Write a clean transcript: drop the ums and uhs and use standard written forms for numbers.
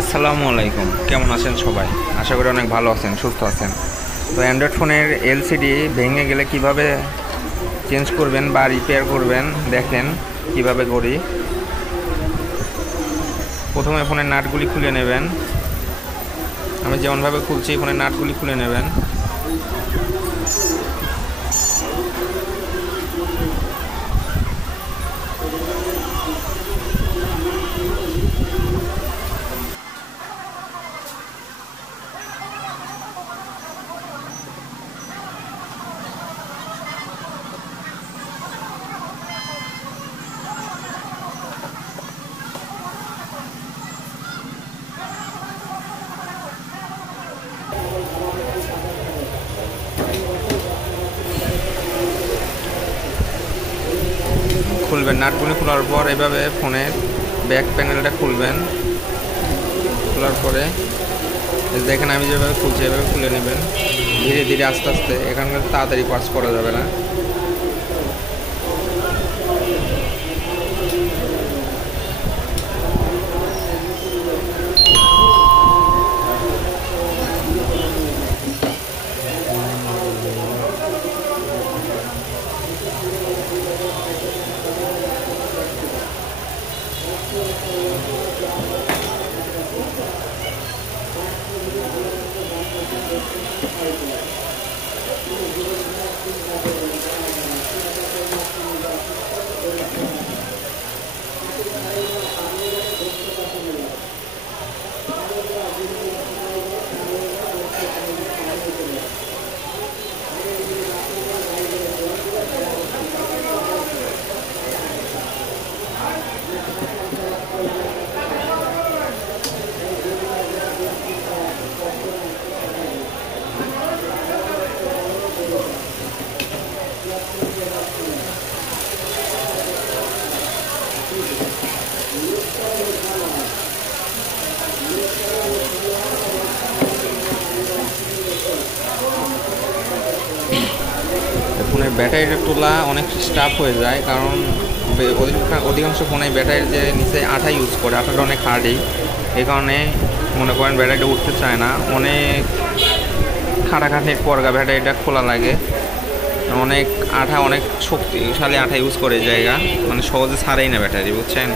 আসসালামু আলাইকুম, কেমন আছেন সবাই? আশা করি অনেক ভালো আছেন, সুস্থ আছেন। তো অ্যান্ড্রয়েড ফোনের এলসিডি ভেঙে গেলে কিভাবে চেঞ্জ করবেন বা রিপেয়ার করবেন দেখেন কিভাবে করি। প্রথমে ফোনের নাটগুলি খুলে নেবেন। আমি যেমনভাবে খুলছি ফোনের নাটগুলি খুলে নেবেন। খুলবেন, নাটগুলি খোলার পর এভাবে ফোনের ব্যাক প্যানেলটা খুলবেন। খোলার পরে দেখেন আমি যেভাবে খুলছি এভাবে খুলে নেবেন ধীরে ধীরে আস্তে আস্তে। এখানকার তাড়াতাড়ি পার্স করা যাবে না। ফোনের ব্যাটারিটা তোলা অনেক টাফ হয়ে যায়, কারণ অধিকাংশ ফোনে ব্যাটারির যে নিচে আঠা ইউজ করে, আঠাটা অনেক হার্ডই। এই কারণে মনে করেন ব্যাটারিটা উঠতে চায় না, অনেক খাটাখাটির পর ব্যাটারিটা খোলা লাগে। অনেক আঠা, অনেক শক্তিশালী আঠা ইউজ করে জায়গা, মানে সহজে ছাড়েই না ব্যাটারি, বুঝছেন?